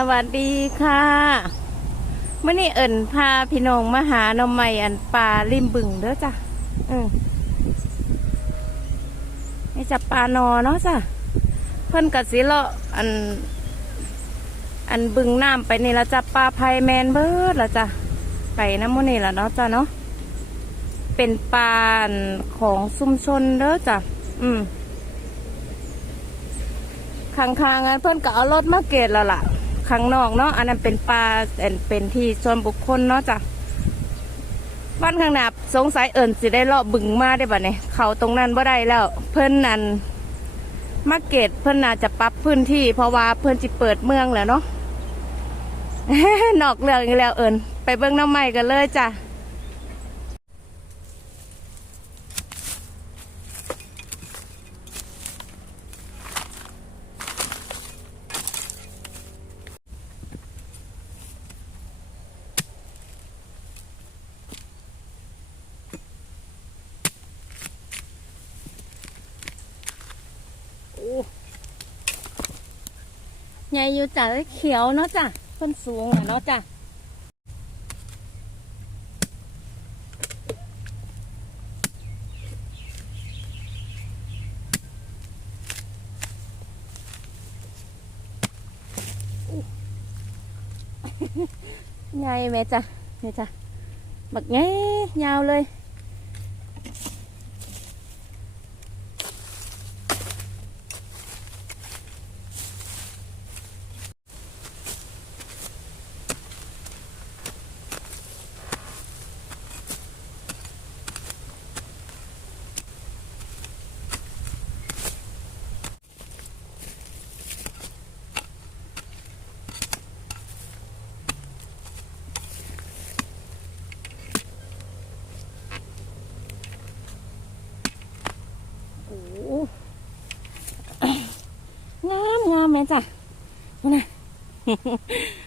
สวัสดีค่ะเมื่อนี้เอิ่นพาพี่น้องมาหาหน่อไม้อันปลาริมบึงเด้อจ้ะอืมนี่จะปลานอเนาะจ้ะเพิ่นกัสิเลาะอัน อันบึงน้ำไปนี่ละจ้ะปลาไพแมนเบิดละจ้ะไปน้ำมูนี่ละเนาะจ้ะเนาะเป็นปลาของชุมชนเด้อจ้ะอืมข้างๆอันเพื่อนก็เอารถมาเกตแล้วล่ะ ข้างนอกเนาะอันนั้นเป็นปลาเป็นที่ส่วนบุคคลเนาะจ้ะบ้านข้างหน้าสงสัยเอิญสิได้เลาะบึงมาได้บ่เนี่ยเขาตรงนั้นบ่ได้แล้ว เพิ่นนั่นมาเกตเพิ่นน่าจะปรับพื้นที่ เพราะว่าเพิ่นจิเปิดเมืองแล้วเนาะนอกเรื่องอีกแล้วเอิญไปเบิ้งน้ำใหม่กันเลยจ้ะ ใหญ่อยู่จ้ะเขียวเนาะจ้ะเพิ่นสูงเนาะจ้ะใหญ่แม่จ้ะนี่จ้ะบักแง่ยาวเลย โอ้โหงามงามแม่จ้ะนู่นน่ะ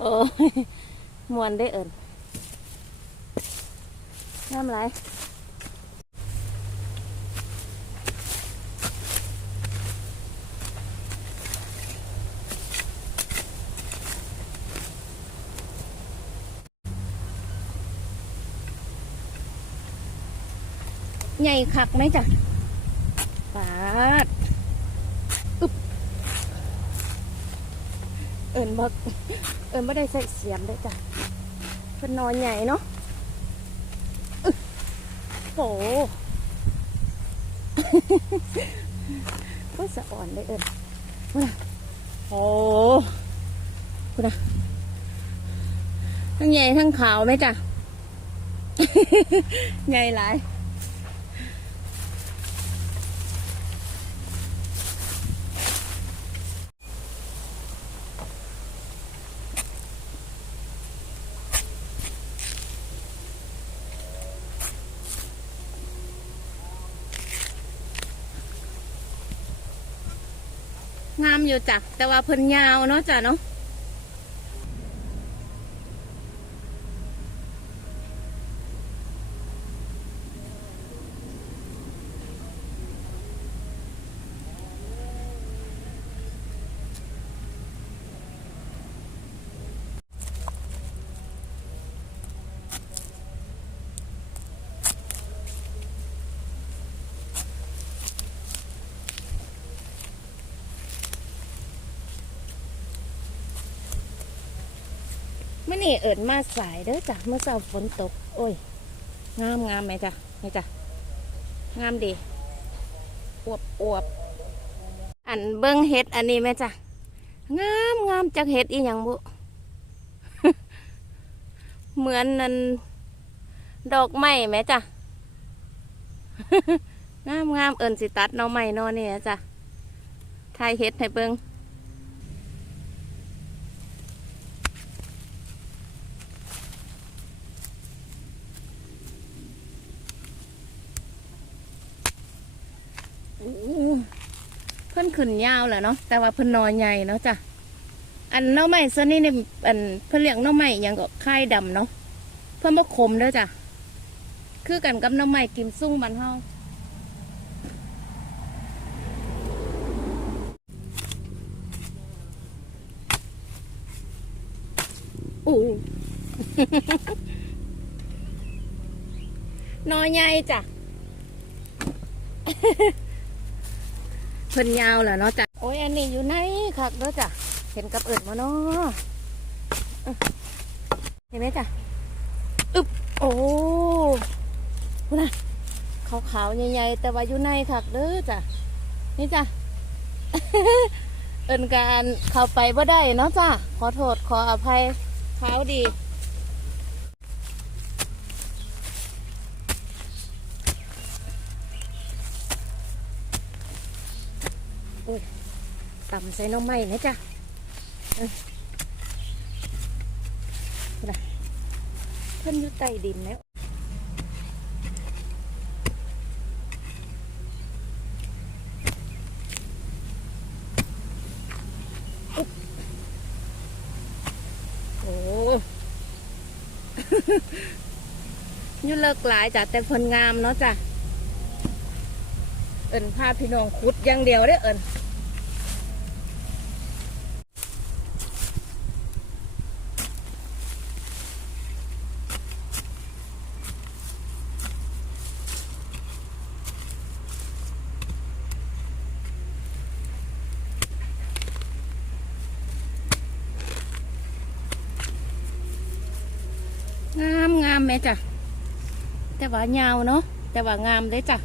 โอ้ยมวนได้เอิญงามไรใหญ่คักไหมจ้ะปาดอึ๊บ เอิญบอกเอิญไม่ได้ใส่เสียมได้จ้ะเป็นนอนใหญ่เนาะโอ้โหก็สะอ่อนได้เอิญว่าโอ้คุณนะทั้งใหญ่ทั้งขาวไหมจ้ะ ใหญ่หลาย อยู่จ้ะแต่ว่าเพิ่นยาวเนาะจ้ะเนาะ นี่เอิดมาสายเด้อจ้ะเมื่อเช้าฝนตก โอ้ย งามงามไหมจ้ะไหมจ้ะงามดีอวบอวบอันเบิ้งเห็ดอันนี้ไหมจ้ะงามงามจากเห็ดอีหยังบุเหมือนนันดอกไม้ไหมจ้ะงามงามเอิญสิตัดน้อไม้นอนี่จ้ะทายเห็ดให้เบิ้ง ขึ้นยาวแหละเนาะแต่ว่าเพิ่นนอนใหญ่เนาะจ้ะอันน้อไม้ส่วนนี้เนี่ยอันเพิ่นเลี้ยงน้อไม้หยังก็ค่ายดำเนาะเพิ่นบ่ขมเด้อจ้ะคือกันกับน้อไม้กิมซุ่งมันเฮาอู้นอใหญ่จ้ะ เพิ่นยาวแหละเนาะจ้ะโอ้ยอันนี้อยู่ไหนคักเด้อจ้ะเห็นกับเอิดมาเนาะเห็นไหมจ้ะอึบโอ้คุณน่ะขาวๆใหญ่ๆแต่ว่าอยู่ในคักเด้อจ้ะนี่จ้ะเอินการเข้าไปบ่ได้เนาะจ้ะขอโทษขออภัยขาวดี อุ้ย ตำใส่น้องไม้นะจ้ะเอ้ยน่ะเพิ่นอยู่ใต้ดินแล้วโอ้ยู่เลิกหลายจ้ะแต่เพนงามเนาะจ้ะเอินพาพี่น้องขุดอย่างเดียวเด้เอิน แม่จ้ะแต่ว่ายาวเนาะแต่ว่างามเลยจ้ะ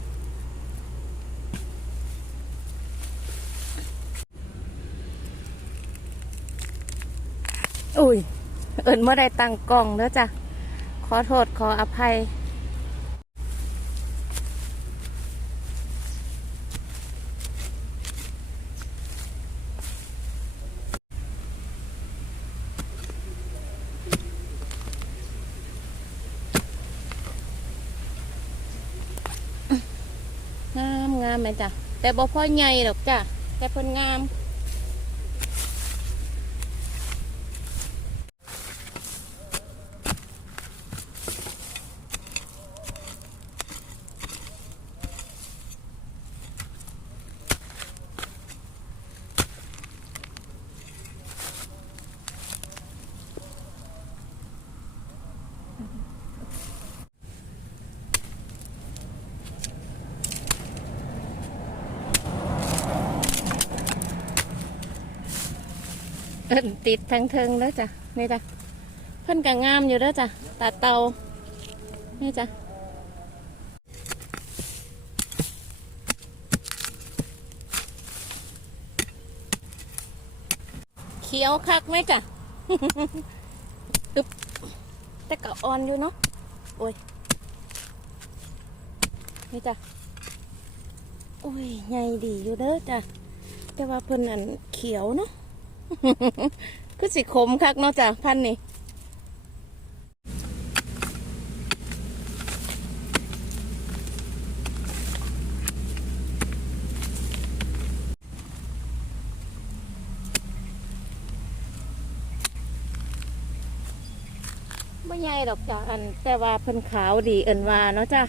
อุ้ยเอิญเมื่อได้ตั้งกล่องแล้วจ้ะขอโทษขออภัย งามงามไหมจ้ะแต่บ่พ่อใหญ่หรอกจ้ะแต่เพิ่นงาม เอิ้นติดทั้งเทิงแล้วจ้ะนี่จ้ะเพิ่นก็งามอยู่แล้วจ้ะตาเตานี่จ้ะเขียวคักไหมจ้ะอึบแต่ก็อ่อนอยู่เนาะโอ้ยนี่จ้ะโอ้ยใหญ่ดีอยู่เด้อจ้ะแต่ว่าเพิ่นอันเขียวเนาะ คือสิขมคักเนาะจ้ะพันนี่ไม่ใหญ่ดอกจ้ะอันแต่ว่าเพิ่นขาวดีเอินว่าเนาะจ้ะ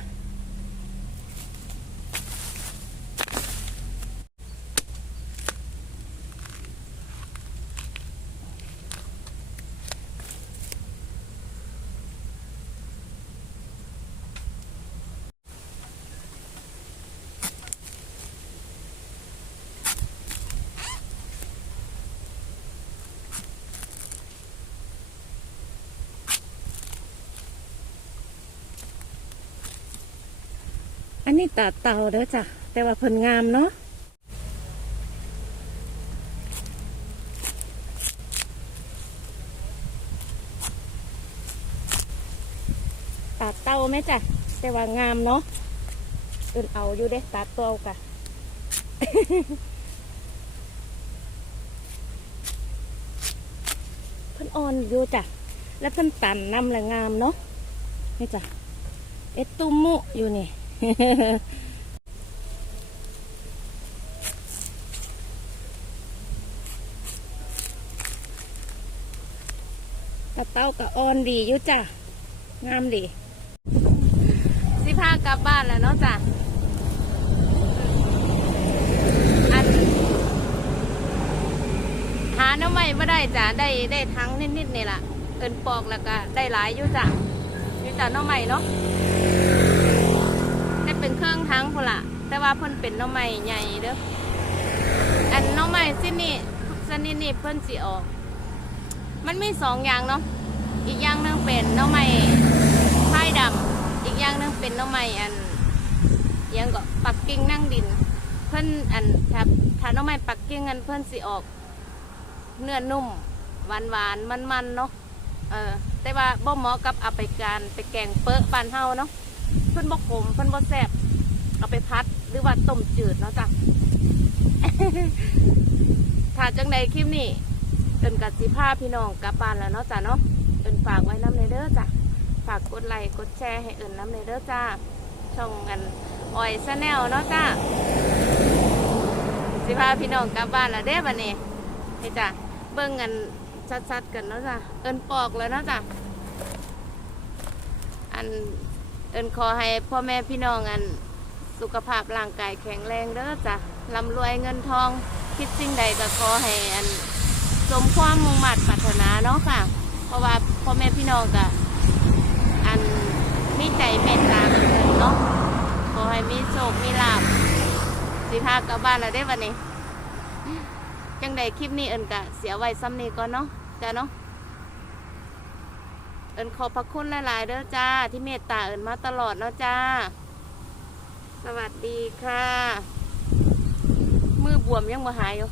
อันนี้ตาเต่าเด้อจ้ะ แต่ว่าเพิ่นงามเนาะตาเต่าไหมจ้ะ แต่ว่างามเนาะเอินเอาอยู่เด้ตาเต่ากะเพิ่นอ่อนอยู่จ้ะ แล้วเพิ่นตันน้ำละงามเนาะนี่จ้ะ เอตุมุอยู่นี่ กระเต้ากระออนดีอยู่จ้ะ งามดีสิพากลับบ้านแล้วเนาะจ้ะอันหาน้ำใหม่ไม่ได้จ้ะ ได้ได้ทั้งนิดๆนี่ล่ะเอินปอกแล้วก็ได้หลายอยู่จ้ะอยู่จ้ะหน้อใหม่เนาะ เป็นเครื่องทั้งพุ่นละแต่ว่าเพิ่นเป็นน้อใหม่ใหญ่เด้ออันน้อใหม่สินี่ชนิดนี้เพิ่นสิออก มันมีสองอย่างเนาะอีกอย่างนึงเป็นน้อใหม่ไผ่ดำอีกอย่างนึงเป็นน้อใหม่อันอิหยังก็ปักกิ่งนั่งดิน เพิ่นอันถ้าถ้าน้อใหม่ปักกิ่งอันเพิ่นสิออก เนื้อนุ่มหวานหวานมันมันๆเนาะเออแต่ว่าบ่เหมาะกับเอาไปการไปแกงเปอะบ้านเฮาเนาะ พิ่นบ่ขมเพิ่นบ่แซ่บเอาไปพัดหรือว่าต้มจืดเนาะจ้ะถ้าจังใดคลิปนี้เอินกับสิพาพี่น้องกลับบ้านแล้วเนาะจ้ะเนาะเอินฝากไว้น้ำในเด้อจ้ะฝากกดไลค์กดแชร์ให้เอินน้ำในเด้อจ้าช่องกันอ่อยชาแนลเนาะจ้าสิพาพี่น้องกลับบ้านแล้วเด้อบัดนี้นี่จ้ะเบิ่งกันชัดๆกันเนาะจ้ะเอินปอกแล้วเนาะจ้ะอัน เอินขอให้พ่อแม่พี่น้องอันสุขภาพร่างกายแข็งแรงเด้อจ้ะร่ำรวยเงินทอง คิดสิ่งใดก็ขอให้อันสมความมุ่งมั่นปรารถนาเนาะค่ะ เพราะว่าพ่อแม่พี่น้องก็อันมีใจเมตตาเพิ่นเนาะขอให้มีโชคมีลาภสิพากลับบ้านแล้วได้วันนี้จังใดคลิปนี้เอินกะเสียไว้ซ้ำนี้ก่อนเนาะจ้าเนาะ เอิญขอบพระคุณหลายๆเด้อจ้า ที่เมตตาเอิญมาตลอดเนาะจ้า สวัสดีค่ะ มือบวมยังบ่หายอยู่